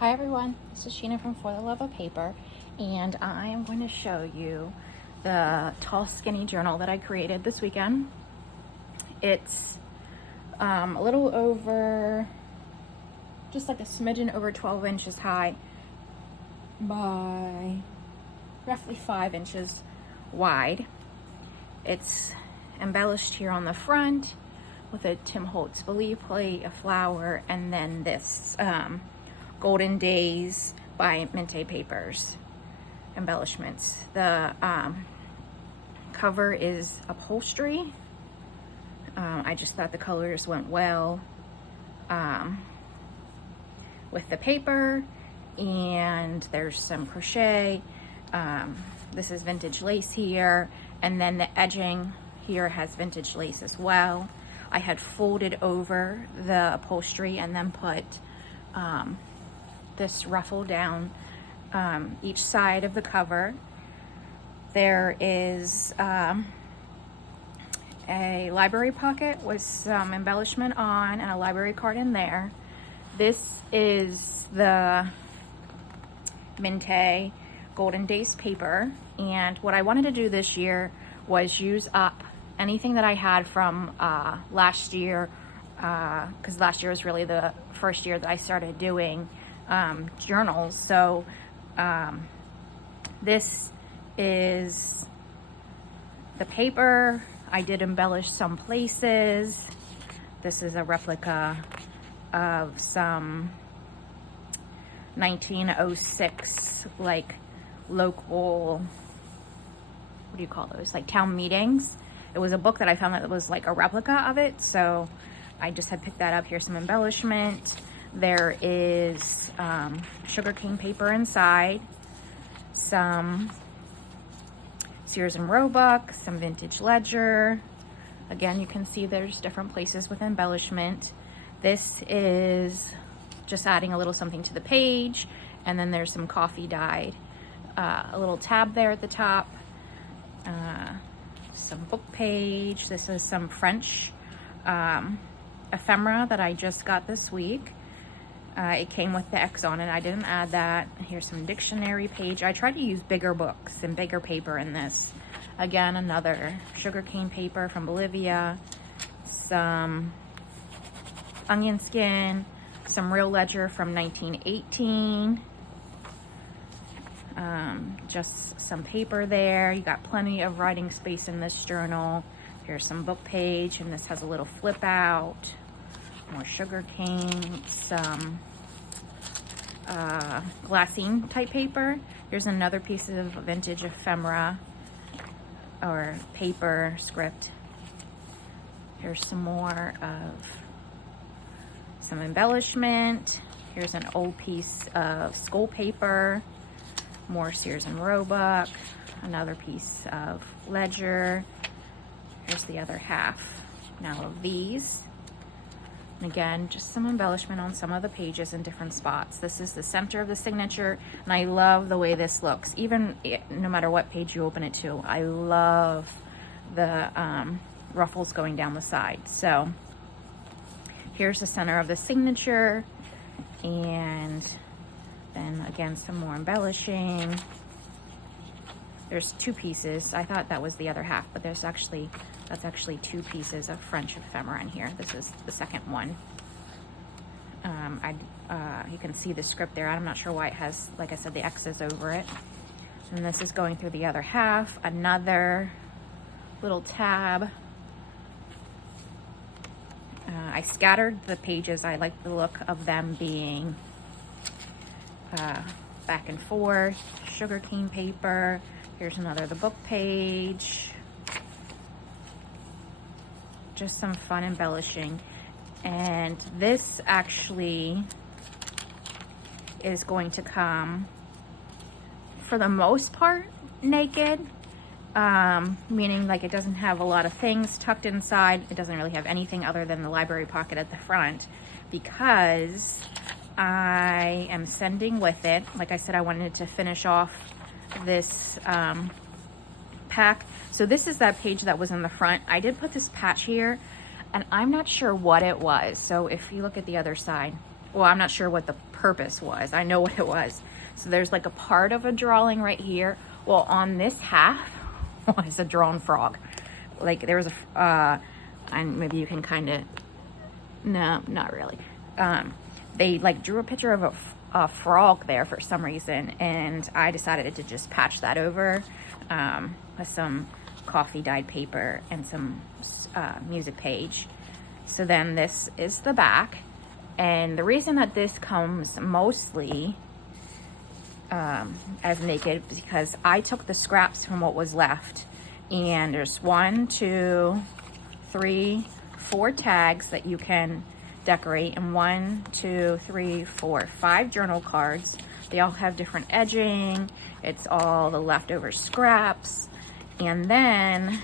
Hi everyone, this is Sheena from For the Love of Paper, and I am going to show you the tall skinny journal that I created this weekend. It's a little over, just like a smidgen over 12 inches high by roughly 5 inches wide. It's embellished here on the front with a Tim Holtz Believe plate, a flower, and then this Golden Days by Mente Papers embellishments. The cover is upholstery. I just thought the colors went well with the paper, and there's some crochet. This is vintage lace here, and then the edging here has vintage lace as well. I had folded over the upholstery and then put this ruffle down each side of the cover. There is a library pocket with some embellishment on and a library card in there. This is the Mente Golden Days paper, and what I wanted to do this year was use up anything that I had from last year, because last year was really the first year that I started doing journals. So this is the paper. I did embellish some places. This is a replica of some 1906 like local, what do you call those, like town meetings. It was a book that I found that was like a replica of it, so I just had picked that up. Here's some embellishment. There is sugarcane paper inside, some Sears and Roebuck, some vintage ledger. Again, you can see there's different places with embellishment. This is just adding a little something to the page, and then there's some coffee dyed. A little tab there at the top. Some book page. This is some French ephemera that I just got this week. It came with the X on it. I didn't add that. Here's some dictionary page. I tried to use bigger books and bigger paper in this. Again, another sugarcane paper from Bolivia. Some onion skin. Some real ledger from 1918. Just some paper there. You got plenty of writing space in this journal. Here's some book page, and this has a little flip out. More sugar cane, some glassine type paper. Here's another piece of vintage ephemera or paper script. Here's some more of some embellishment. Here's an old piece of skull paper. More Sears and Roebuck. Another piece of ledger. Here's the other half now of these. And again, just some embellishment on some of the pages in different spots. This is the center of the signature, and I love the way this looks. Even no matter what page you open it to, I love the ruffles going down the side. So here's the center of the signature, and then again, some more embellishing. There's two pieces. I thought that was the other half, but that's actually two pieces of French ephemera in here. This is the second one. You can see the script there. I'm not sure why it has, like I said, the X's over it. And this is going through the other half. Another little tab. I scattered the pages. I like the look of them being back and forth. Sugarcane paper. Here's another, the book page. Just some fun embellishing. And this actually is going to come, for the most part, naked. Meaning like it doesn't have a lot of things tucked inside. It doesn't really have anything other than the library pocket at the front, because I am sending with it, like I said, I wanted to finish off this pack. So this is that page that was in the front. I did put this patch here, and I'm not sure what it was. So if you look at the other side, well, I'm not sure what the purpose was. I know what it was. So there's like a part of a drawing right here. Well, on this half was a drawn frog. Like there was and maybe you can kind of, no, not really. They like drew a picture of a frog there for some reason, and I decided to just patch that over with some coffee dyed paper and some music page. So then this is the back, and the reason that this comes mostly as naked is because I took the scraps from what was left, and there's 1, 2, 3, 4 tags that you can decorate, and 1, 2, 3, 4, 5 journal cards. They all have different edging. It's all the leftover scraps. And then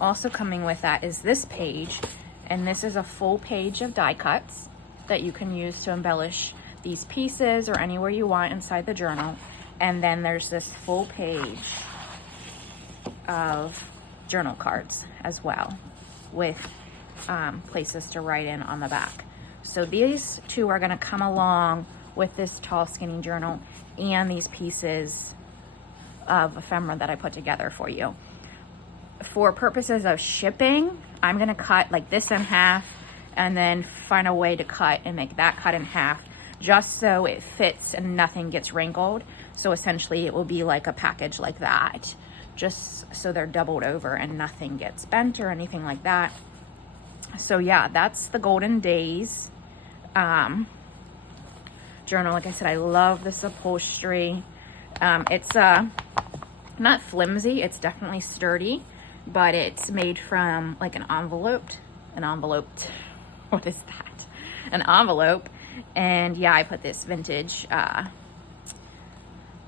also coming with that is this page, and this is a full page of die cuts that you can use to embellish these pieces or anywhere you want inside the journal. And then there's this full page of journal cards as well, with places to write in on the back. So these two are going to come along with this tall skinny journal and these pieces of ephemera that I put together for you. For purposes of shipping, I'm going to cut like this in half and then find a way to cut and make that cut in half, just so it fits and nothing gets wrinkled. So essentially it will be like a package like that, just so they're doubled over and nothing gets bent or anything like that. So yeah, that's the Golden Days journal. Like I said, I love this upholstery. It's not flimsy, it's definitely sturdy, but it's made from like an envelope, what is that? An envelope. And yeah, I put this vintage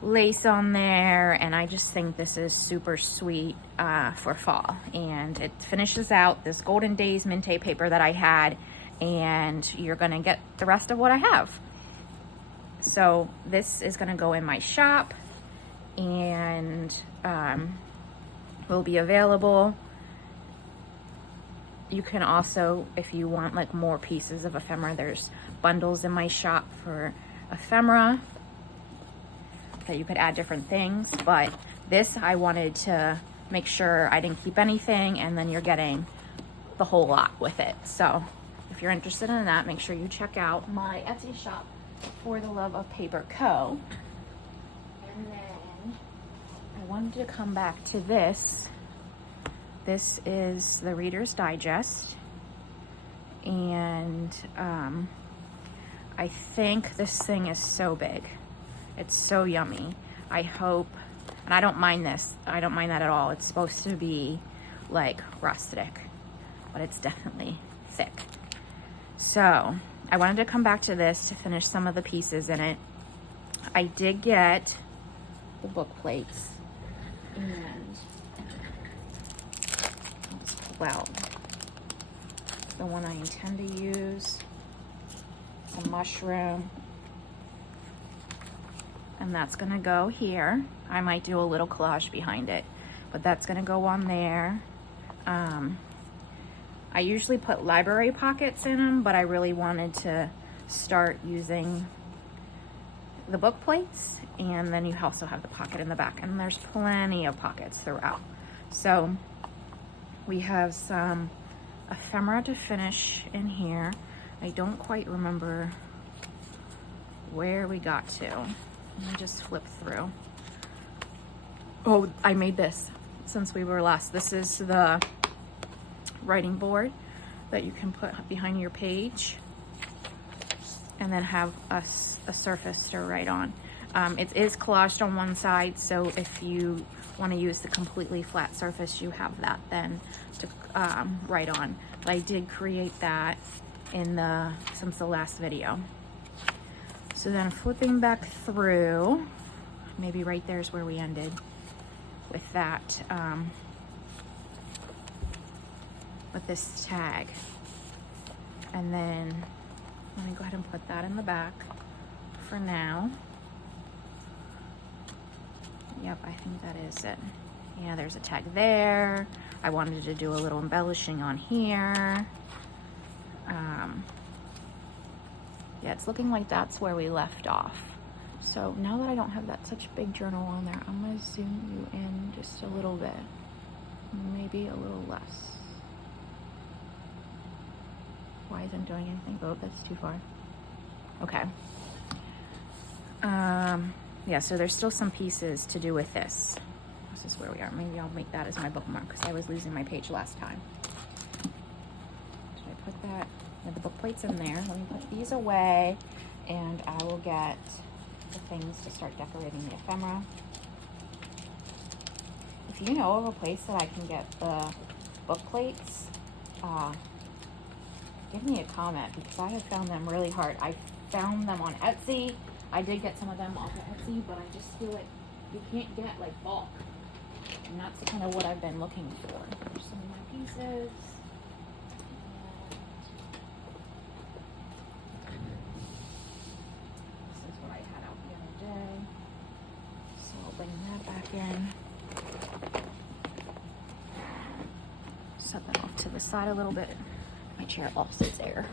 lace on there, and I just think this is super sweet for fall. And it finishes out this Golden Days Minte paper that I had, and you're gonna get the rest of what I have. So this is gonna go in my shop, and will be available. You can also, if you want like more pieces of ephemera, there's bundles in my shop for ephemera that you could add different things. But this, I wanted to make sure I didn't keep anything, and then you're getting the whole lot with it. So if you're interested in that, make sure you check out my Etsy shop, For the Love of Paper Co. And then I wanted to come back to this. This is the Reader's Digest, and I think this thing is so big. It's so yummy. I hope, and I don't mind this. I don't mind that at all. It's supposed to be like rustic, but it's definitely thick. So I wanted to come back to this to finish some of the pieces in it. I did get the book plates, and well, the one I intend to use, a mushroom, and that's gonna go here. I might do a little collage behind it, but that's gonna go on there. I usually put library pockets in them, but I really wanted to start using the book plates, and then you also have the pocket in the back, and there's plenty of pockets throughout. So we have some ephemera to finish in here. I don't quite remember where we got to. Let me just flip through. Oh, I made this since we were last. This is the writing board that you can put behind your page and then have a surface to write on. It is collaged on one side, so if you want to use the completely flat surface, you have that then to write on. But I did create that since the last video. So then flipping back through, maybe right there's where we ended with that, with this tag. And then let me go ahead and put that in the back for now. Yep, I think that is it. Yeah, there's a tag there. I wanted to do a little embellishing on here. Yeah, it's looking like that's where we left off. So now that I don't have that such big journal on there, I'm gonna zoom you in just a little bit, maybe a little less. Why isn't doing anything? Oh, that's too far. Okay. Yeah, so there's still some pieces to do with this. This is where we are. Maybe I'll make that as my bookmark because I was losing my page last time. Should I put that? Yeah, the book plate's in there. Let me put these away and I will get the things to start decorating the ephemera. If you know of a place that I can get the book plates, give me a comment because I have found them really hard. I found them on Etsy. I did get some of them off of Etsy, but I just feel like you can't get like bulk. And that's kind of what I've been looking for. Here's some of my pieces. This is what I had out the other day. So I'll bring that back in. Set that off to the side a little bit. My chair also sits there.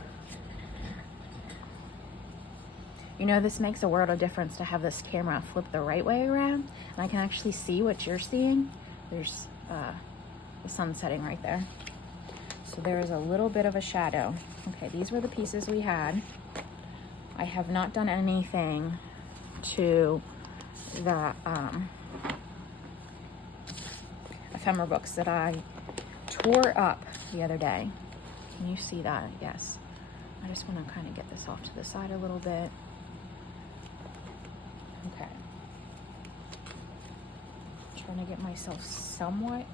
You know, this makes a world of difference to have this camera flip the right way around, and I can actually see what you're seeing. There's the sun setting right there. So there is a little bit of a shadow. Okay, these were the pieces we had. I have not done anything to the ephemera books that I tore up the other day. Can you see that? Yes. I just want to kind of get this off to the side a little bit. Okay. Trying to get myself somewhat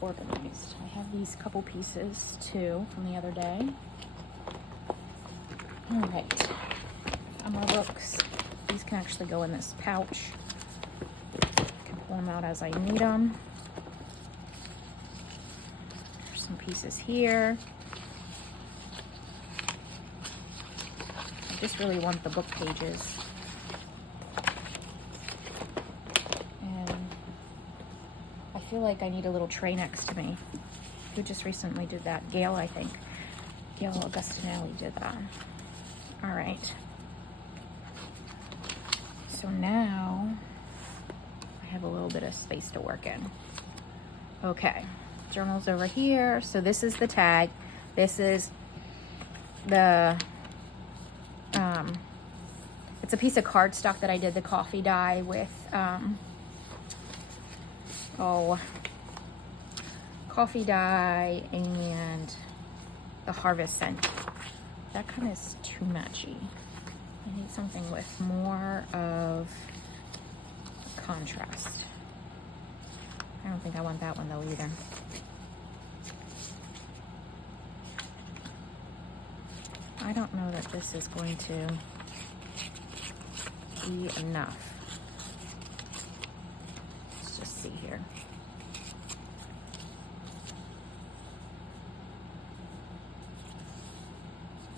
organized. I have these couple pieces too from the other day. All right. Ephemera books. These can actually go in this pouch. I can pull them out as I need them. There's some pieces here. I just really want the book pages. I feel like I need a little tray next to me. Who just recently did that? Gail, I think. Gail Augustinelli did that. All right. So now I have a little bit of space to work in. Okay, journal's over here. So this is the tag. This is the, it's a piece of cardstock that I did the coffee dye with, coffee dye and the harvest scent. That kind of is too matchy. I need something with more of contrast. I don't think I want that one though either. I don't know that this is going to be enough. Let's just see here.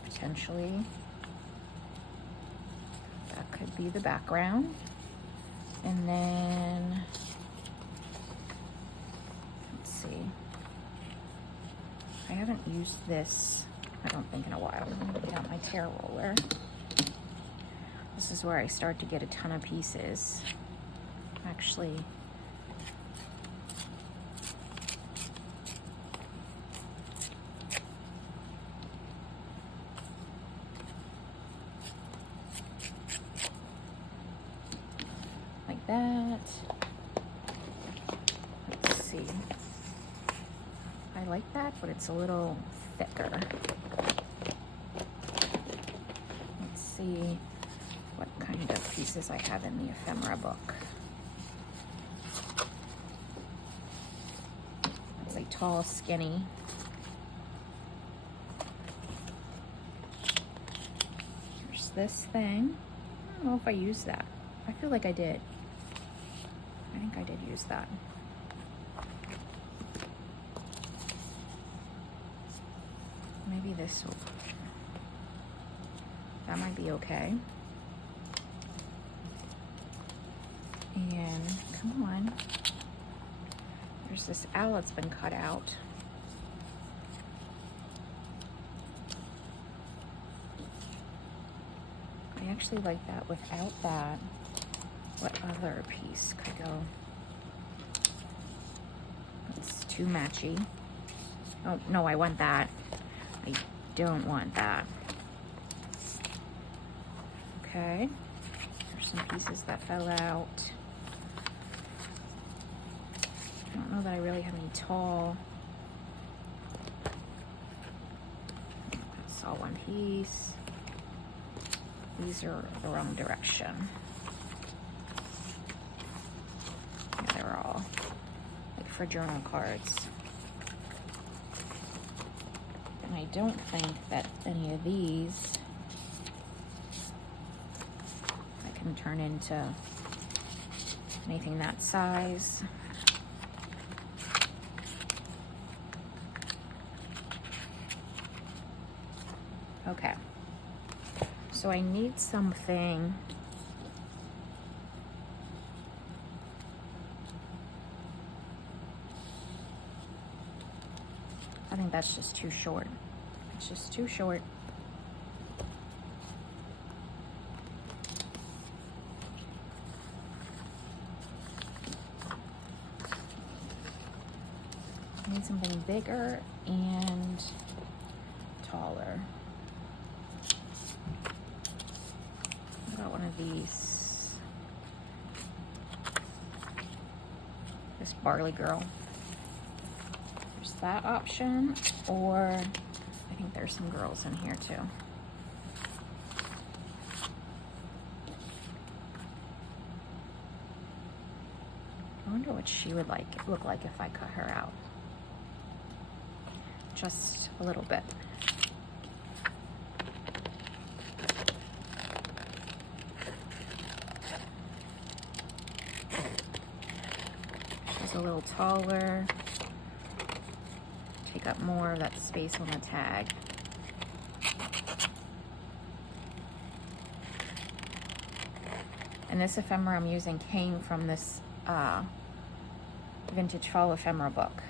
Potentially, that could be the background. And then, let's see. I haven't used this, I don't think, in a while. I'm gonna get out my tear roller. This is where I start to get a ton of pieces. Actually, like that. Let's see. I like that, but it's a little thicker. Let's see what kind of pieces I have in the ephemera book. It's a tall, skinny. Here's this thing. I don't know if I used that. I feel like I did. I think I did use that. Maybe this will, that might be okay. And come on, there's this owl that's been cut out. I actually like that without that. What other piece could go? It's too matchy. Oh, no, I want that. I don't want that. Okay. There's some pieces that fell out. I don't know that I really have any tall. That's all one piece. These are the wrong direction. Yeah, they're all like for journal cards. And I don't think that any of these I can turn into anything that size. Okay, so I need something I think that's just too short. It's just too short. I need something bigger and taller. What about one of these? This Barley Girl. There's that option, or I think there's some girls in here too. I wonder what she would look like if I cut her out. Just a little bit. She's a little taller. Take up more of that space on the tag. And this ephemera I'm using came from this vintage fall ephemera book.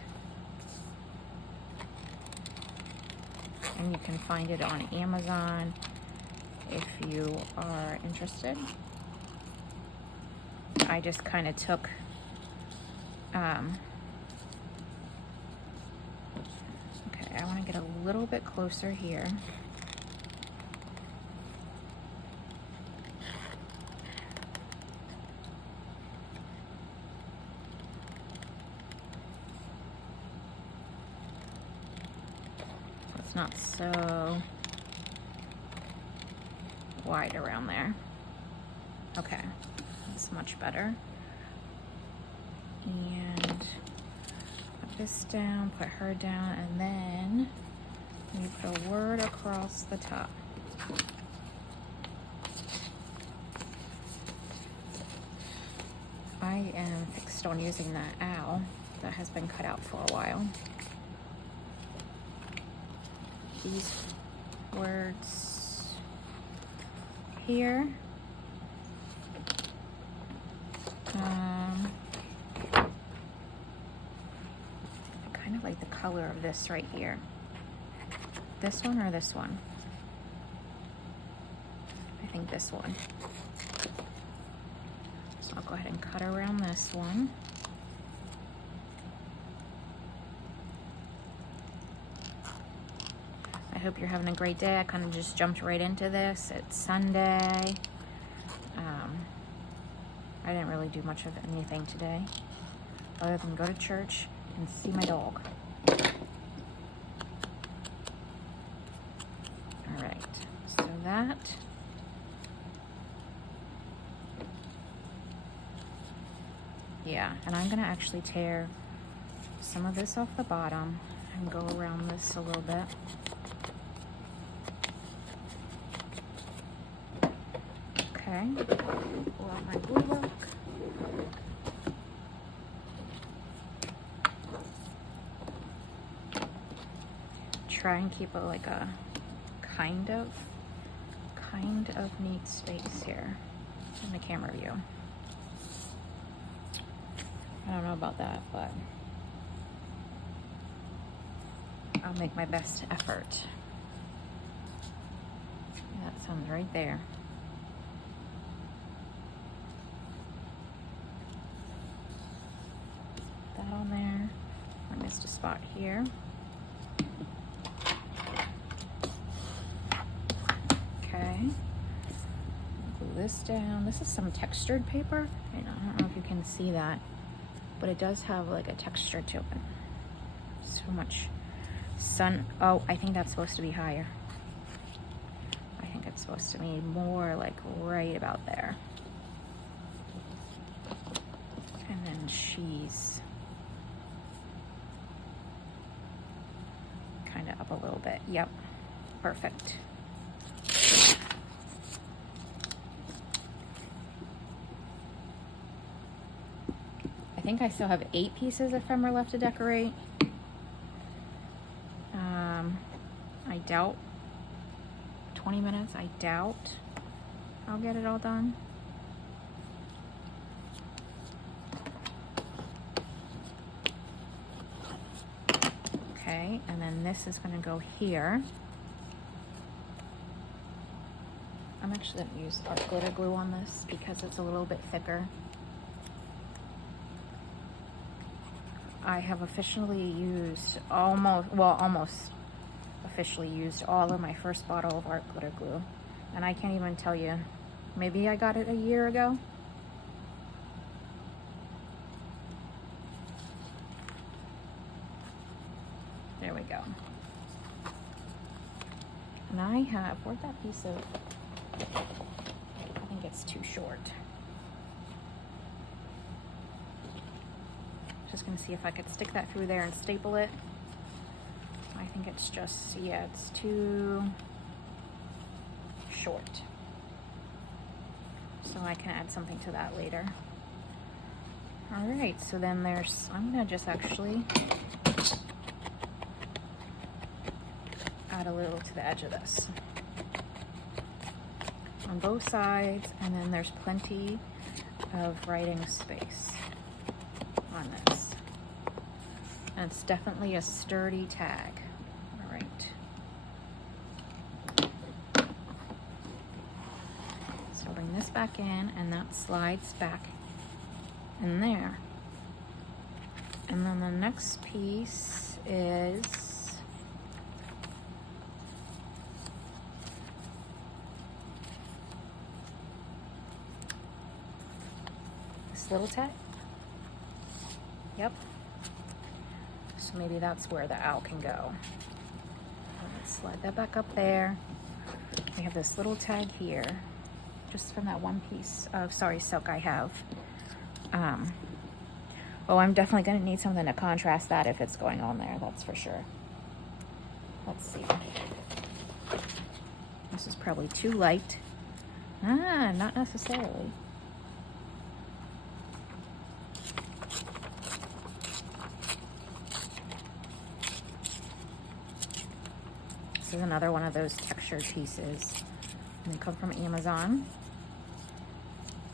And you can find it on Amazon if you are interested. I just kind of took okay, I want to get a little bit closer here. Not so wide around there. Okay, that's much better. And put this down, put her down, and then we put a word across the top. I am fixed on using that owl that has been cut out for a while. These words here. I kind of like the color of this right here. This one or this one? I think this one. So I'll go ahead and cut around this one. I hope you're having a great day. I kind of just jumped right into this. It's Sunday. I didn't really do much of anything today other than go to church and see my dog. All right, so that. Yeah, and I'm gonna actually tear some of this off the bottom and go around this a little bit. Okay, pull out my glue book. Try and keep it like a kind of neat space here in the camera view. I don't know about that, but I'll make my best effort. That sounds right there. on there. I missed a spot here. Okay. Glue this down. This is some textured paper. I don't know if you can see that, but it does have like a texture to it. So much sun. Oh, I think that's supposed to be higher. I think it's supposed to be more like right about there. And then she's kind of up a little bit. Yep, perfect. I think I still have 8 pieces of ephemera left to decorate. I doubt 20 minutes, I doubt I'll get it all done. Okay, and then this is gonna go here. I'm actually gonna use art glitter glue on this because it's a little bit thicker. I have officially used almost officially used all of my first bottle of art glitter glue, and I can't even tell you, maybe I got it a year ago. There we go. And I have, where'd that piece of, I think it's too short. Just gonna see if I could stick that through there and staple it. I think it's just, yeah, it's too short. So I can add something to that later. All right, so then there's, I'm gonna just actually add a little to the edge of this on both sides, and then there's plenty of writing space on this. And it's definitely a sturdy tag. All right. So bring this back in, and that slides back in there. And then the next piece is this little tag. Yep. So maybe that's where the owl can go. Let's slide that back up there. We have this little tag here, just from that one piece of silk I have. Oh, I'm definitely gonna need something to contrast that if it's going on there, that's for sure. Let's see. This is probably too light. Not necessarily. This is another one of those textured pieces. And they come from Amazon.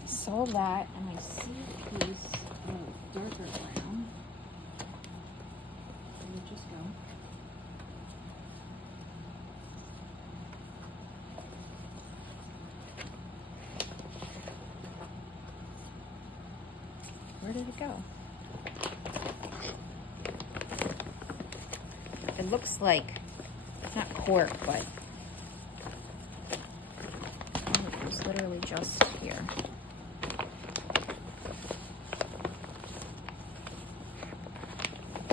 I saw that, and I see a piece of darker brown. Where did it just go? Where did it go? It looks like, not cork, but it was literally just here.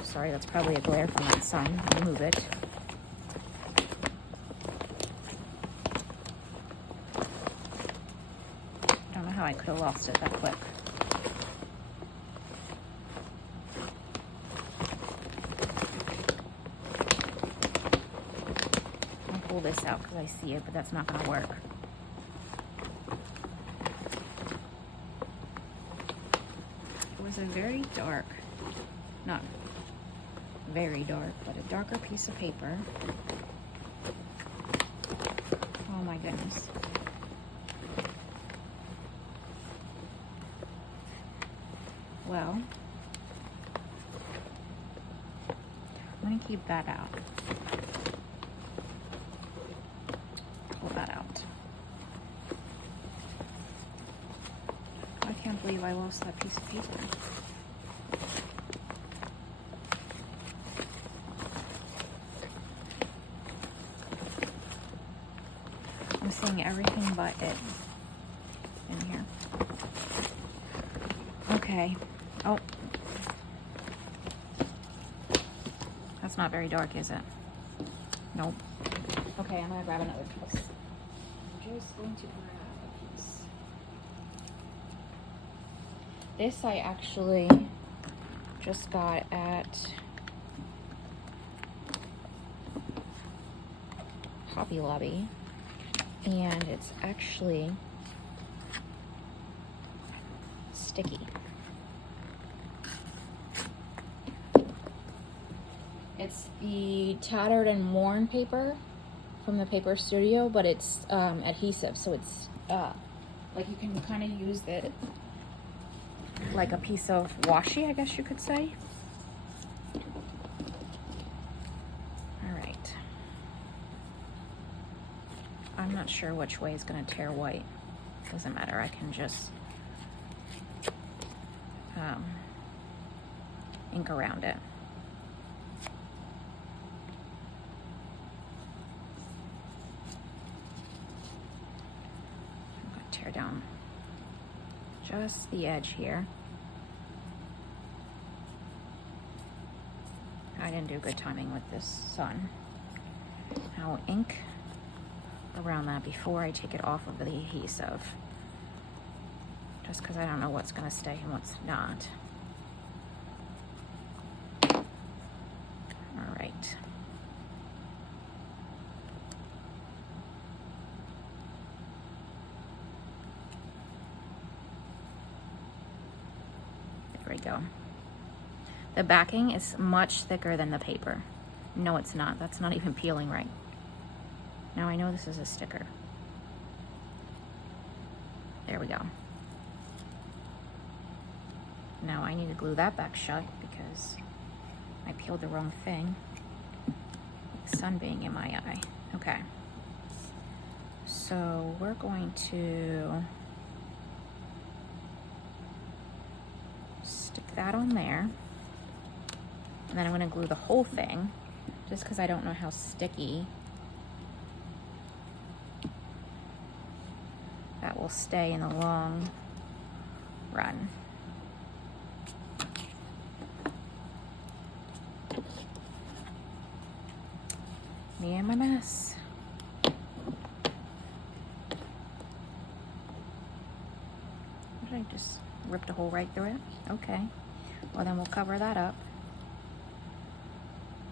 Sorry, that's probably a glare from that sun. I'll move it. I don't know how I could have lost it that quick. I'll pull this out because I see it, but that's not going to work. It was a very dark, not very dark, but a darker piece of paper. Oh my goodness. Well, I'm going to keep that out. Pull that out. I can't believe I lost that piece of paper. everything but it in here. Okay. Oh. That's not very dark, is it? Nope. Okay, I'm gonna grab another piece. I'm just going to grab a piece. This I actually just got at Hobby Lobby, and it's actually sticky. It's the Tattered and Worn paper from the Paper Studio, but it's adhesive, so it's like you can kind of use it like a piece of washi, I guess you could say. All right. I'm not sure which way is going to tear white. Doesn't matter. I can just ink around it. I'm going to tear down just the edge here. I didn't do good timing with this sun. I'll ink around that before I take it off of the adhesive, just because I don't know what's going to stay and what's not. All right. There we go. The backing is much thicker than the paper. No, it's not. That's not even peeling right. Now I know this is a sticker. There we go. Now I need to glue that back shut because I peeled the wrong thing. Sun being in my eye. Okay. So we're going to stick that on there. And then I'm going to glue the whole thing just because I don't know how sticky that will stay in the long run. Me and my mess. Should I just ripped a hole right through it? Okay. Well, then we'll cover that up.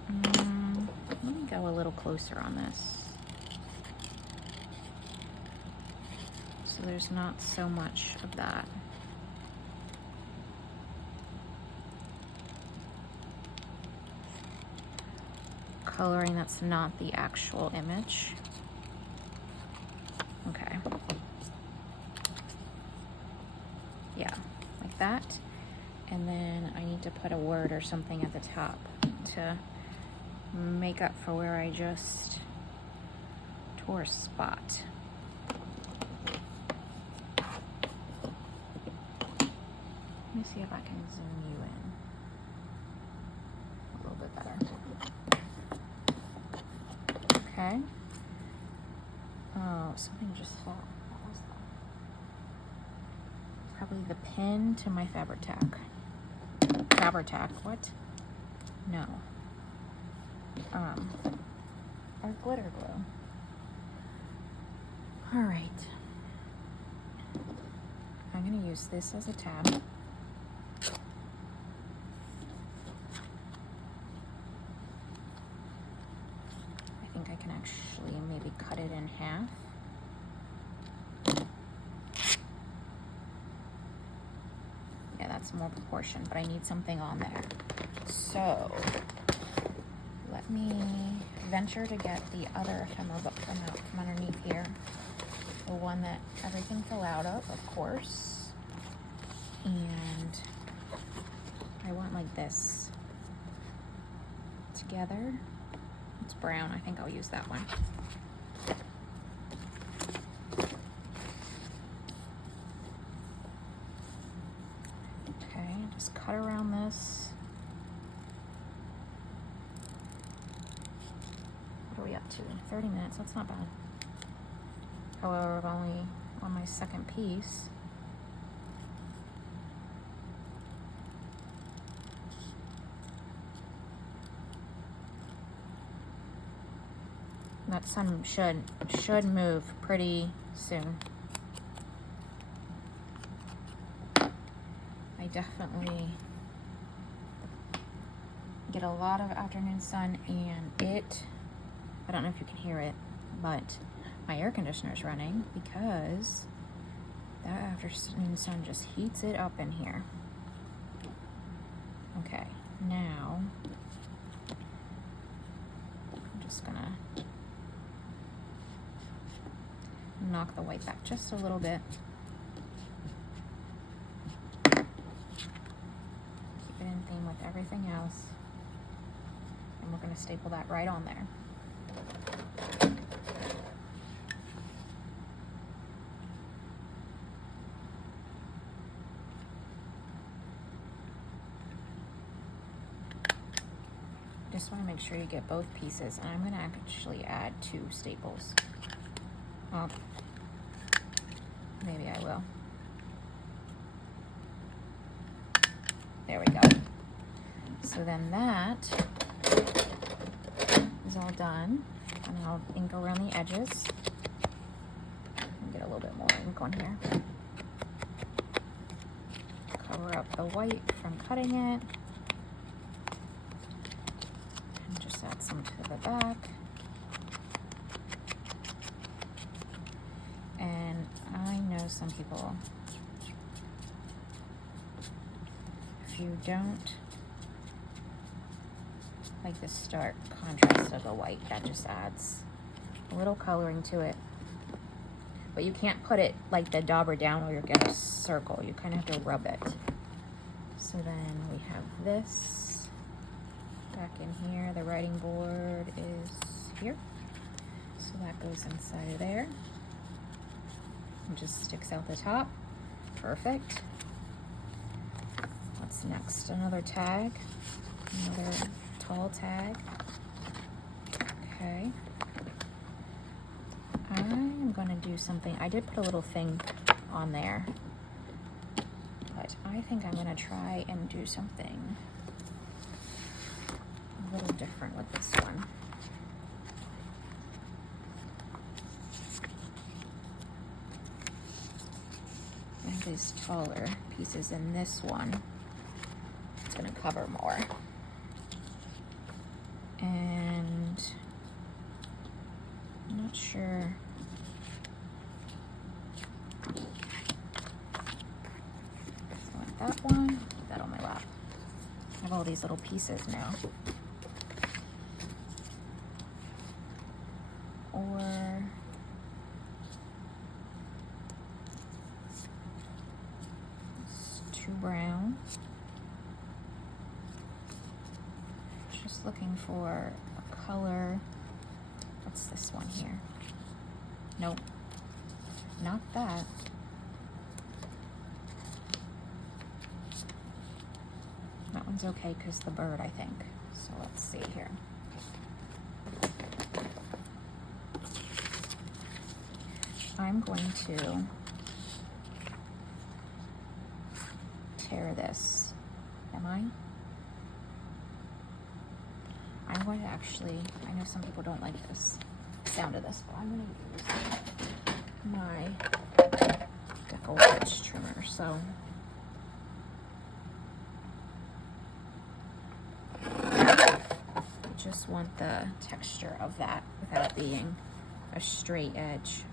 Let me go a little closer on this, so there's not so much of that. Coloring that's not the actual image. Okay. Yeah, like that. And then I need to put a word or something at the top to make up for where I just tore a spot. Let me see if I can zoom you in a little bit better. Okay. Oh, something just fell. What was that? Probably the pin to my Fabri-Tac. Fabri-Tac, what? No. Or glitter glue. All right. I'm going to use this as a tab. I think I can actually maybe cut it in half. Yeah, that's more proportion, but I need something on there. So let me venture to get the other ephemera book from underneath here. The one that everything fell out of course. And I want like this together. It's brown. I think I'll use that one. Okay, just cut around this. What are we up to? 30 minutes. That's not bad. However, I'm only on my second piece. That sun should move pretty soon. I definitely get a lot of afternoon sun, and I don't know if you can hear it, but my air conditioner is running because that afternoon sun just heats it up in here. Okay, now I'm just gonna knock the white back just a little bit. Keep it in theme with everything else. And we're gonna staple that right on there. Just want to make sure you get both pieces, and I'm going to actually add 2 staples. Oh, maybe I will. There we go. So then that is all done, and I'll ink around the edges. Get a little bit more ink on here. Cover up the white from cutting it. Add some to the back. And I know some people, if you don't like the stark contrast of the white, that just adds a little coloring to it. But you can't put it like the dauber down or you'll get a circle. You kind of have to rub it. So then we have this. Back in here, the writing board is here, so that goes inside of there and just sticks out the top. Perfect. What's next? Another tag, another tall tag. Okay, I am going to do something. I did put a little thing on there, but I think I'm going to try and do something a little different with this one. I have these taller pieces in this one. It's going to cover more. And I'm not sure. I want that one. Put that on my lap. I have all these little pieces now. Or it's too brown. Just looking for a color. What's this one here? Nope, not that. That one's okay because the bird, I think. So let's see here. I'm going to tear this. Am I? I'm going to actually, I know some people don't like this sound of this, but I'm going to use my deckle edge trimmer. So I just want the texture of that without it being a straight edge.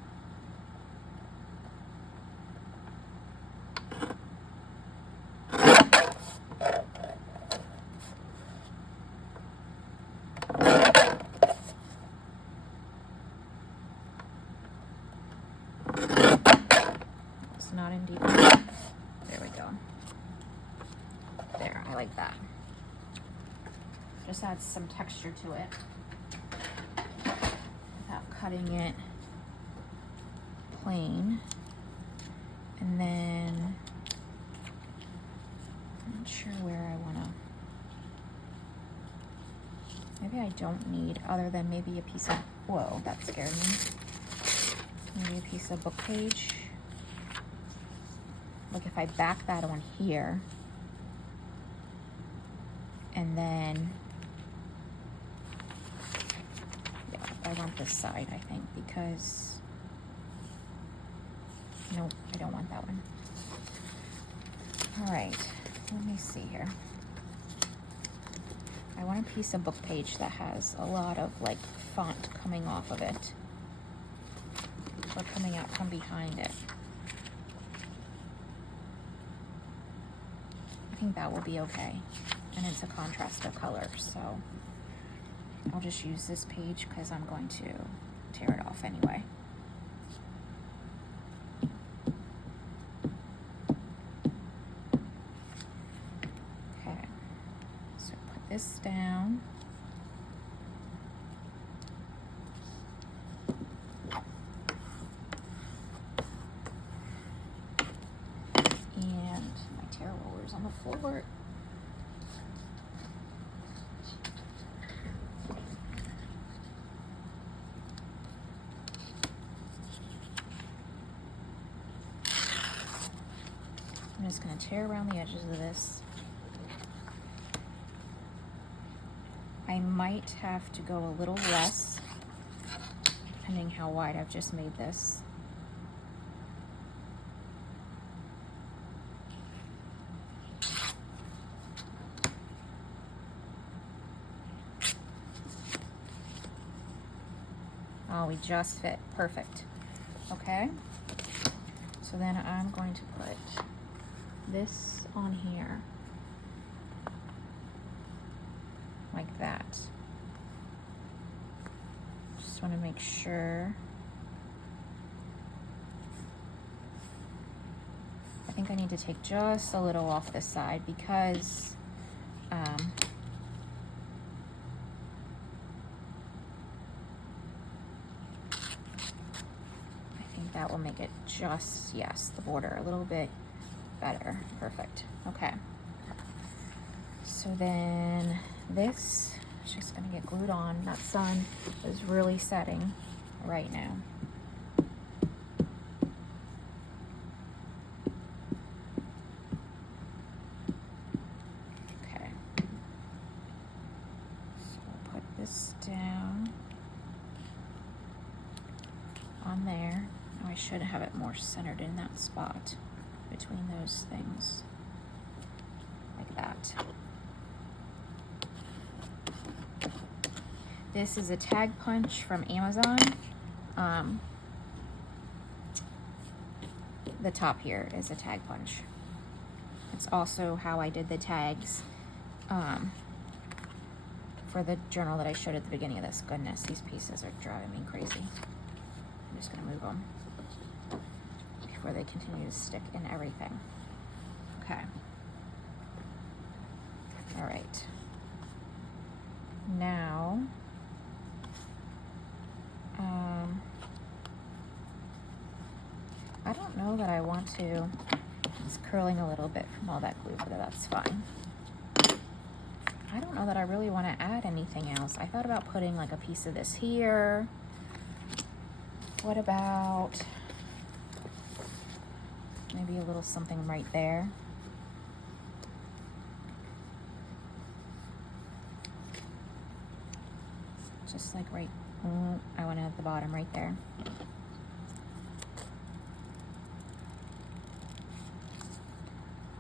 Not in deep enough. There we go. There, I like that. Just adds some texture to it without cutting it plain. And then I'm not sure where I want to. Maybe I don't need, other than maybe a piece of, whoa, that scared me. Maybe a piece of book page. Like if I back that on here, and then, yeah, I want this side, I think, because, nope, I don't want that one. All right, let me see here. I want a piece of book page that has a lot of like font coming off of it, or coming out from behind it. I think that will be okay. And it's a contrast of color, so I'll just use this page because I'm going to tear it off anyway. Okay, so put this down. And my tear roller's on the floor. I'm just going to tear around the edges of this. I might have to go a little less, depending how wide I've just made this. Oh, we just fit. Perfect. Okay. So then I'm going to put this on here, like that. Just want to make sure. I think I need to take just a little off this side because I think that will make it just, yes, the border a little bit better. Perfect. Okay. So then this is just going to get glued on. That sun is really setting right now. Okay. So we'll put this down on there. Oh, I should have it more centered in that spot between those things, like that. This is a tag punch from Amazon. The top here is a tag punch. It's also how I did the tags for the journal that I showed at the beginning of this. Goodness, these pieces are driving me crazy. I'm just gonna move them before they continue to stick in everything. Okay. All right. Now, I don't know that I want to, it's curling a little bit from all that glue, but that's fine. I don't know that I really want to add anything else. I thought about putting like a piece of this here. What about maybe a little something right there? Just like right, I want it at the bottom right there.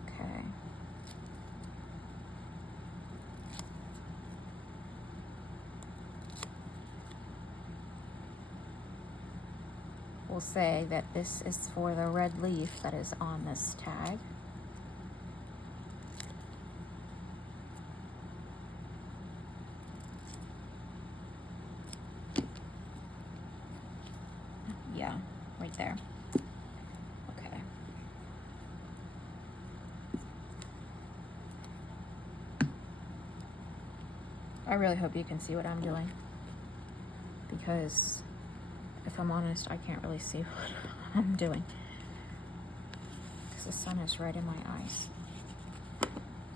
Okay. We'll say that this is for the red leaf that is on this tag. Yeah, right there. Okay. I really hope you can see what I'm doing, because if I'm honest, I can't really see what I'm doing because the sun is right in my eyes.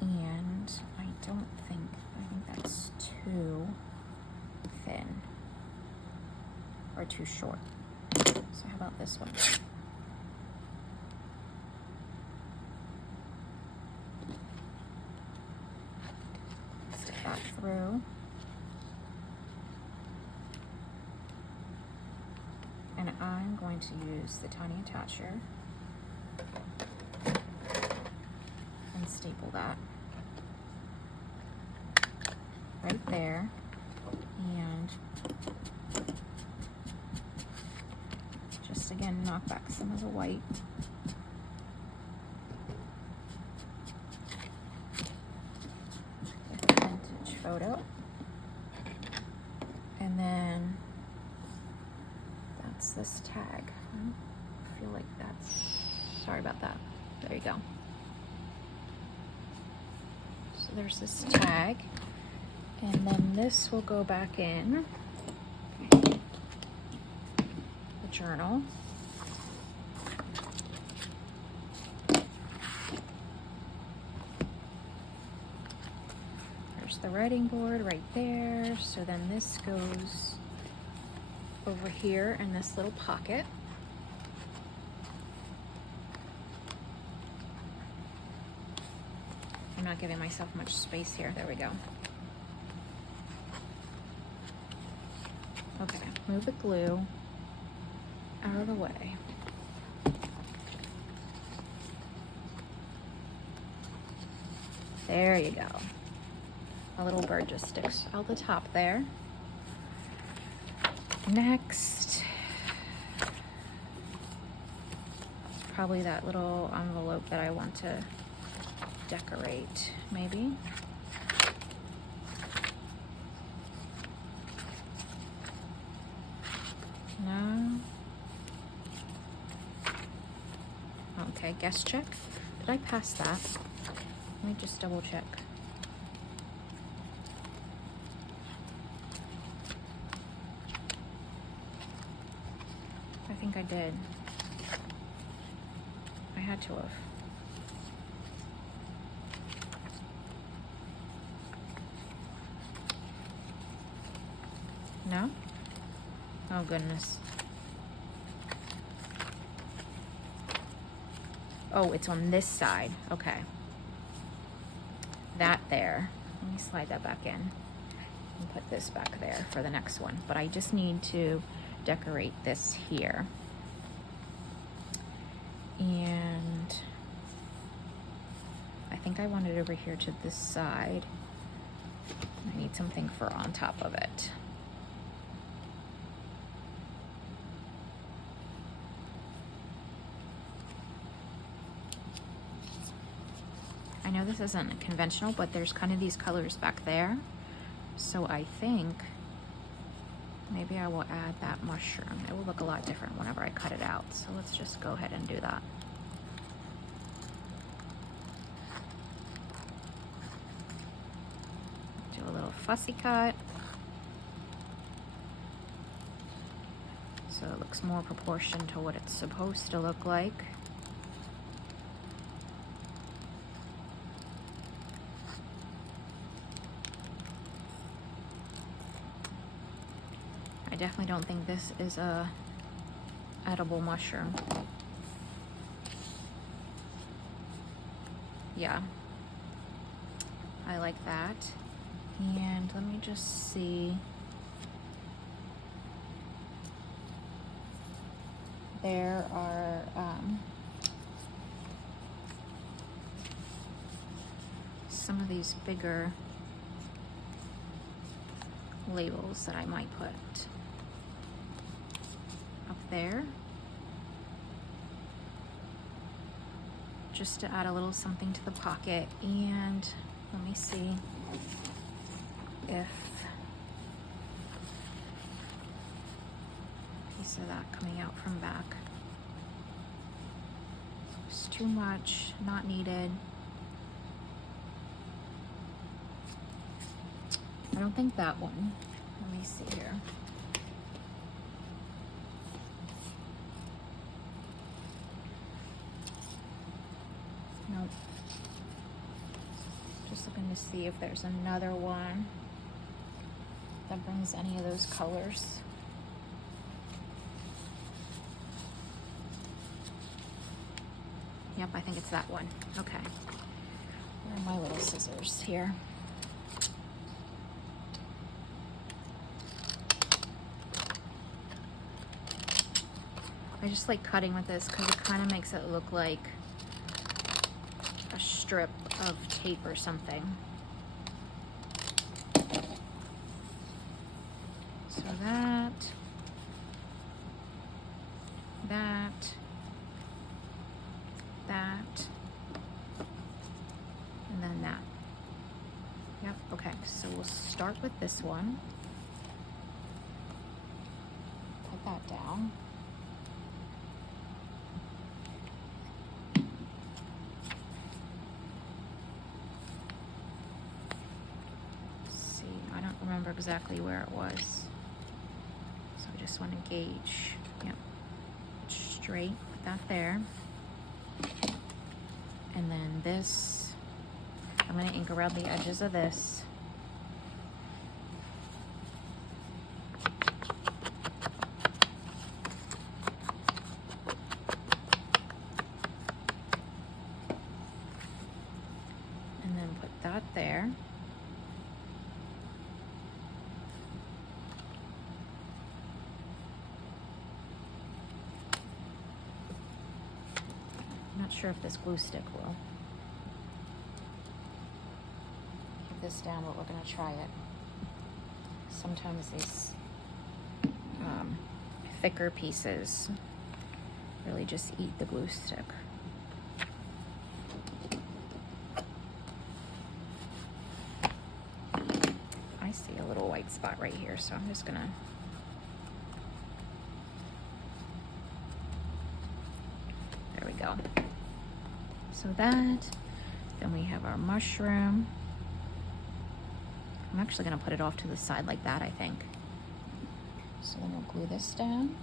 And I think that's too thin or too short. So how about this one? Stick that through. And I'm going to use the tiny attacher and staple that right there. And just again, knock back some of the white. With the vintage photo. And then that's this tag. I feel like that's, sorry about that. There you go. So there's this tag. And then this will go back in the journal. There's the writing board right there. So then this goes over here in this little pocket. I'm not giving myself much space here. There we go. Okay, move the glue out of the way. There you go. A little bird just sticks out the top there. Next, probably that little envelope that I want to decorate, maybe. No. Okay, guest check. Did I pass that? Let me just double check. I think I did. I had to have. No? Oh goodness. Oh, it's on this side. Okay. That there. Let me slide that back in and put this back there for the next one. But I just need to decorate this here. And I think I want it over here to this side. I need something for on top of it. I know this isn't conventional, but there's kind of these colors back there. So I think maybe I will add that mushroom. It will look a lot different whenever I cut it out. So let's just go ahead and do that. Do a little fussy cut. So it looks more proportioned to what it's supposed to look like. I definitely don't think this is a edible mushroom. Yeah, I like that. And let me just see. There are some of these bigger labels that I might put up there, just to add a little something to the pocket. And let me see if a piece of that coming out from back. It's too much, not needed. I don't think that one. Let me see here. Nope. Just looking to see if there's another one that brings any of those colors. Yep, I think it's that one. Okay. Where are my little scissors here? I just like cutting with this because it kind of makes it look like a strip of tape or something. So that, and then that. Yep, okay, so we'll start with this one. Put that down. Let's see, I don't remember exactly where it was. So I just want to gauge, yep, straight, put that there. And then this, I'm going to ink around the edges of this. And then put that there. I'm not sure if this glue stick will. Keep this down, but we're going to try it. Sometimes these thicker pieces really just eat the glue stick. I see a little white spot right here, so I'm just going to go. So that, then we have our mushroom. I'm actually going to put it off to the side like that, I think. So then we'll glue this down.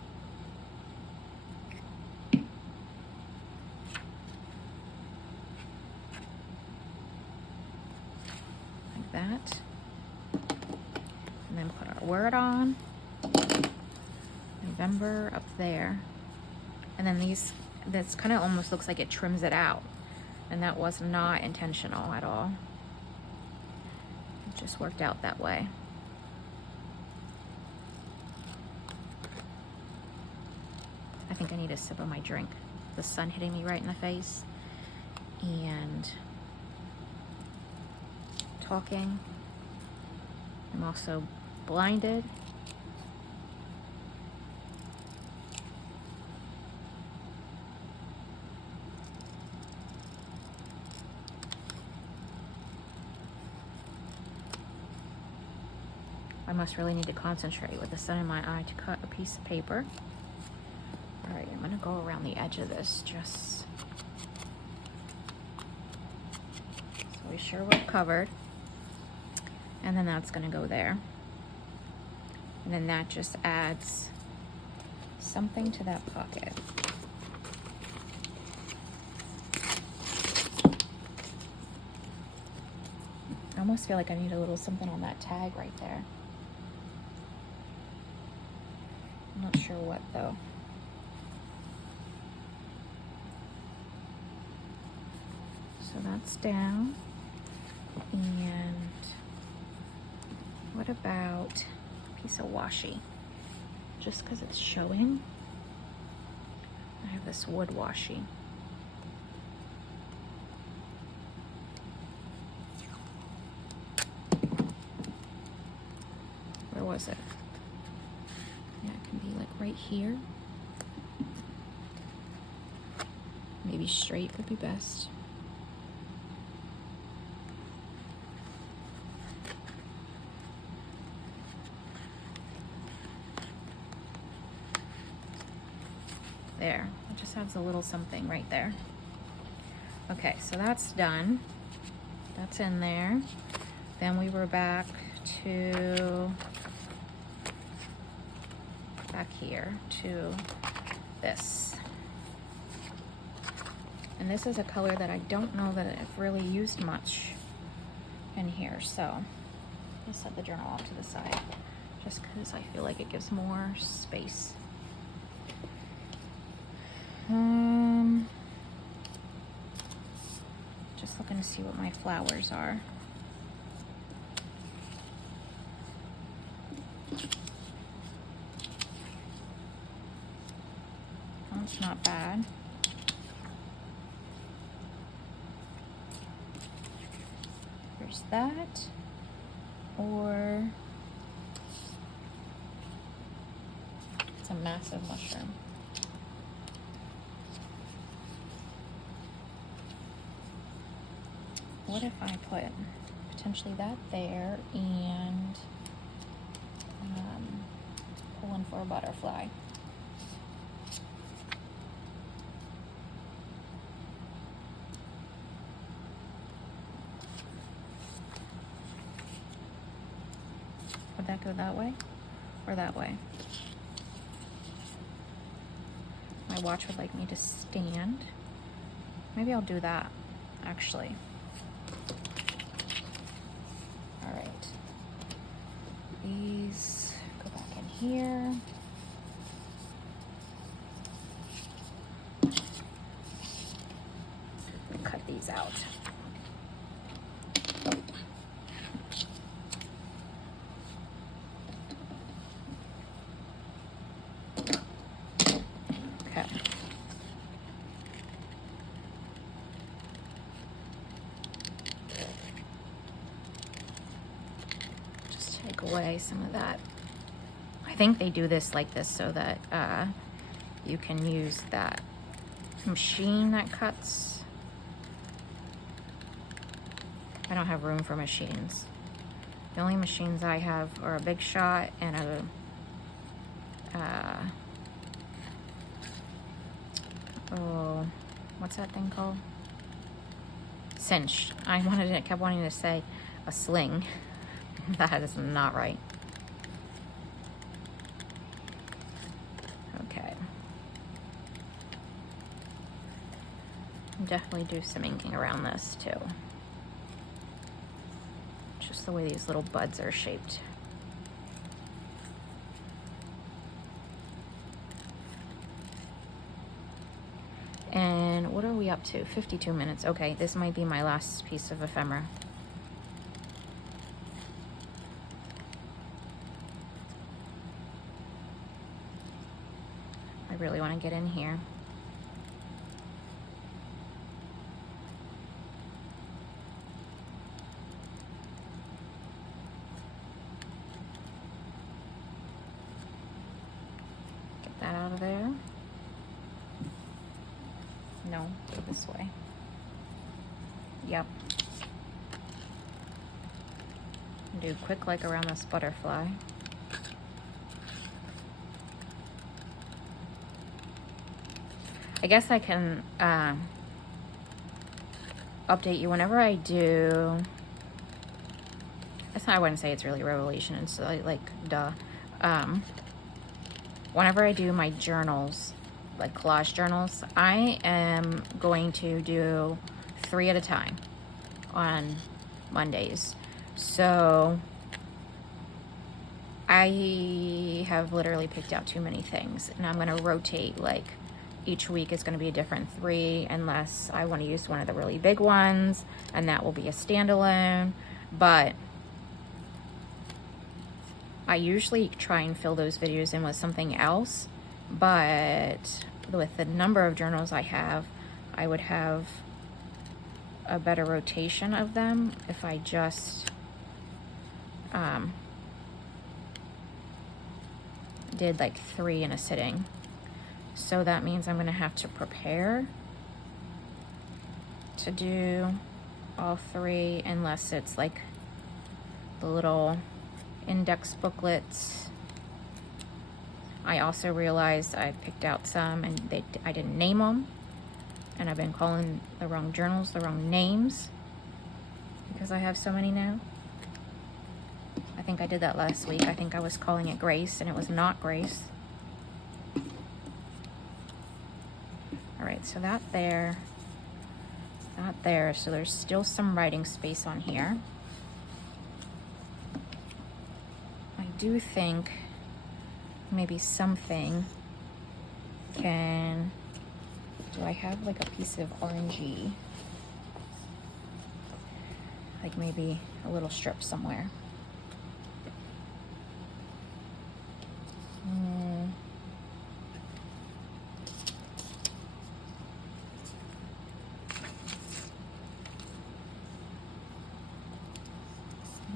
Like that. And then put our word on. November up there. And then these, this kind of almost looks like it trims it out. And that was not intentional at all. It just worked out that way. I think I need a sip of my drink. The sun hitting me right in the face. And talking. I'm also blinded. I must really need to concentrate with the sun in my eye to cut a piece of paper. All right, I'm gonna go around the edge of this just so we're sure we're covered. And then that's gonna go there. And then that just adds something to that pocket. I almost feel like I need a little something on that tag right there. I'm not sure what though. So that's down. And what about a piece of washi? Just because it's showing. I have this wood washi. Where was it? Yeah, it can be like right here. Maybe straight would be best. There, it just has a little something right there. Okay, so that's done. That's in there. Then we were back to here to this. And this is a color that I don't know that I've really used much in here, so I'll set the journal off to the side just because I feel like it gives more space. trying to see what my flowers are. Oh, it's not bad. There's that. Or it's a massive mushroom. What if I put potentially that there and pull in for a butterfly? Would that go that way or that way? My watch would like me to stand. Maybe I'll do that, actually. All right. These go back in here. Cut these out. Okay. Just take away some of that. I think they do this like this so that you can use that machine that cuts. I don't have room for machines. The only machines I have are a Big Shot and a oh, what's that thing called? Cinch. Kept wanting to say a sling. That is not right. Okay. Definitely do some inking around this too. Just the way these little buds are shaped. And what are we up to? 52 minutes. Okay, this might be my last piece of ephemera. I really want to get in here. Get that out of there. No, go this way. Yep. Do quick like around this butterfly. I guess I can update you whenever I do. That's not, I wouldn't say it's really a revelation. It's like duh. Whenever I do my journals, like collage journals, I am going to do 3 at a time on Mondays. So I have literally picked out too many things, and I'm going to rotate, like each week is going to be a different 3 unless I want to use one of the really big ones, and that will be a standalone. But I usually try and fill those videos in with something else, but with the number of journals I have, I would have a better rotation of them if I just did like 3 in a sitting. So that means I'm gonna have to prepare to do all 3, unless it's like the little index booklets. I also realized I picked out some and I didn't name them, and I've been calling the wrong journals the wrong names because I have so many now. I think I did that last week. I think I was calling it Grace and it was not Grace. All right, so that there, so there's still some writing space on here. I do think maybe something can, do I have like a piece of orangey? like maybe a little strip somewhere.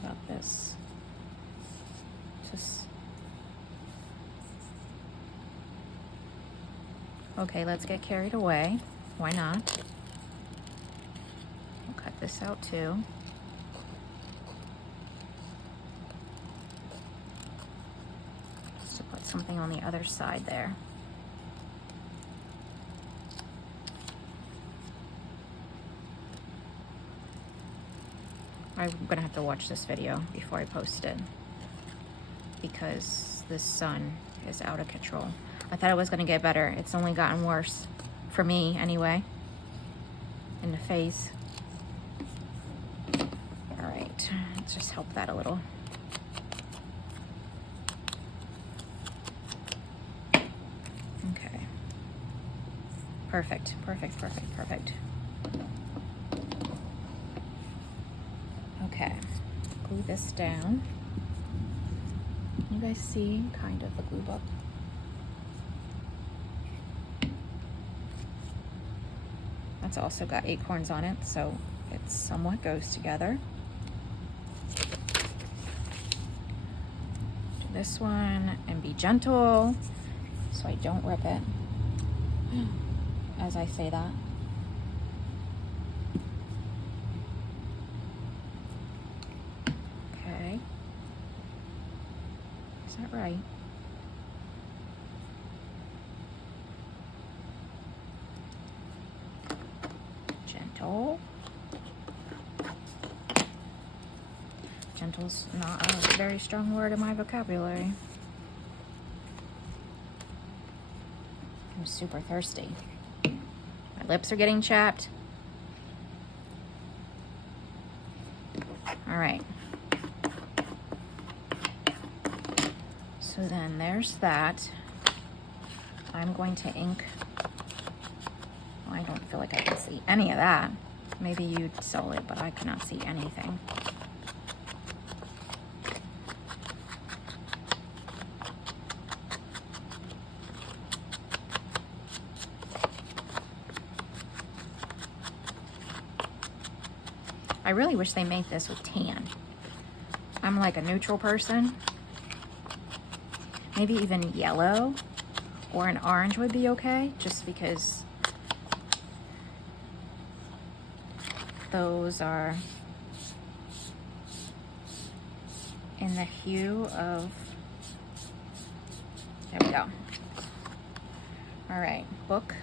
How about this? Just okay, let's get carried away. Why not? We'll cut this out too. Just to put something on the other side there. I'm gonna have to watch this video before I post it because this sun is out of control. I thought it was gonna get better. It's only gotten worse, for me anyway, in the face. All right, let's just help that a little. Okay, perfect, perfect, perfect, perfect. Okay, glue this down. You guys see kind of the glue book? That's also got acorns on it, so it somewhat goes together. Do this one and be gentle so I don't rip it as I say that. Okay. Is that right? Gentle. Gentle's not a very strong word in my vocabulary. I'm super thirsty. My lips are getting chapped. All right. So then there's that. I'm going to ink. Well, I don't feel like I can see any of that. Maybe you'd sell it, but I cannot see anything. I really wish they make this with tan. I'm like a neutral person. Maybe even yellow or an orange would be okay, just because those are in the hue of, there we go. All right, book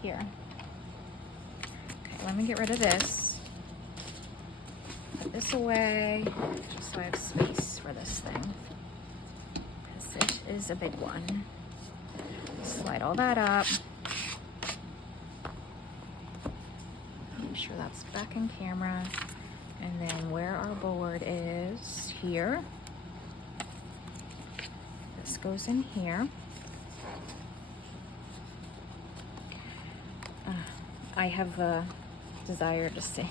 here. Okay, let me get rid of this. Put this away, just so I have space for this thing. Because it is a big one. Slide all that up. Make sure that's back in camera. And then where our board is, here. This goes in here. I have a desire to see.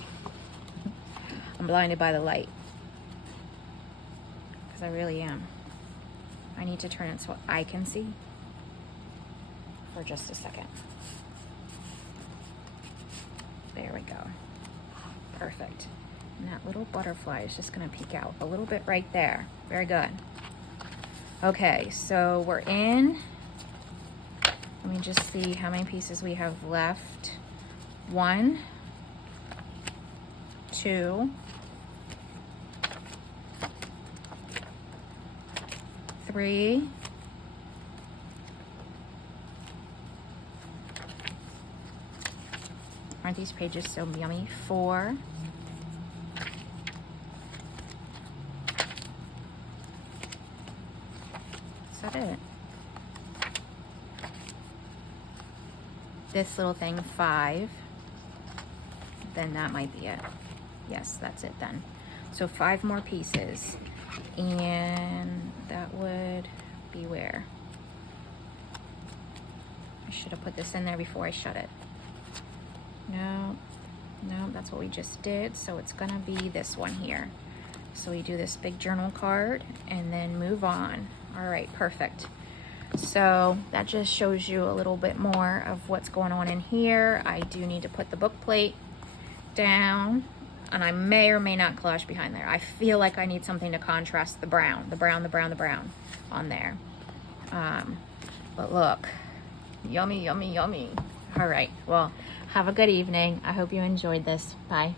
I'm blinded by the light. Because I really am. I need to turn it so I can see for just a second. There we go. Perfect. And that little butterfly is just gonna peek out a little bit right there. Very good. Okay, so we're in. Let me just see how many pieces we have left. 1, 2, 3, 'Aren't these pages so yummy? 4, 'Is that it? This little thing, 5. Then that might be it. Yes, that's it then. So 5 more pieces. And that would be where? I should have put this in there before I shut it. No. No, that's what we just did. So it's gonna be this one here. So we do this big journal card and then move on. All right, perfect. So that just shows you a little bit more of what's going on in here. I do need to put the book plate down, and I may or may not collage behind there. I feel like I need something to contrast the brown on there. But look, yummy, yummy, yummy. All right, well, have a good evening. I hope you enjoyed this. Bye.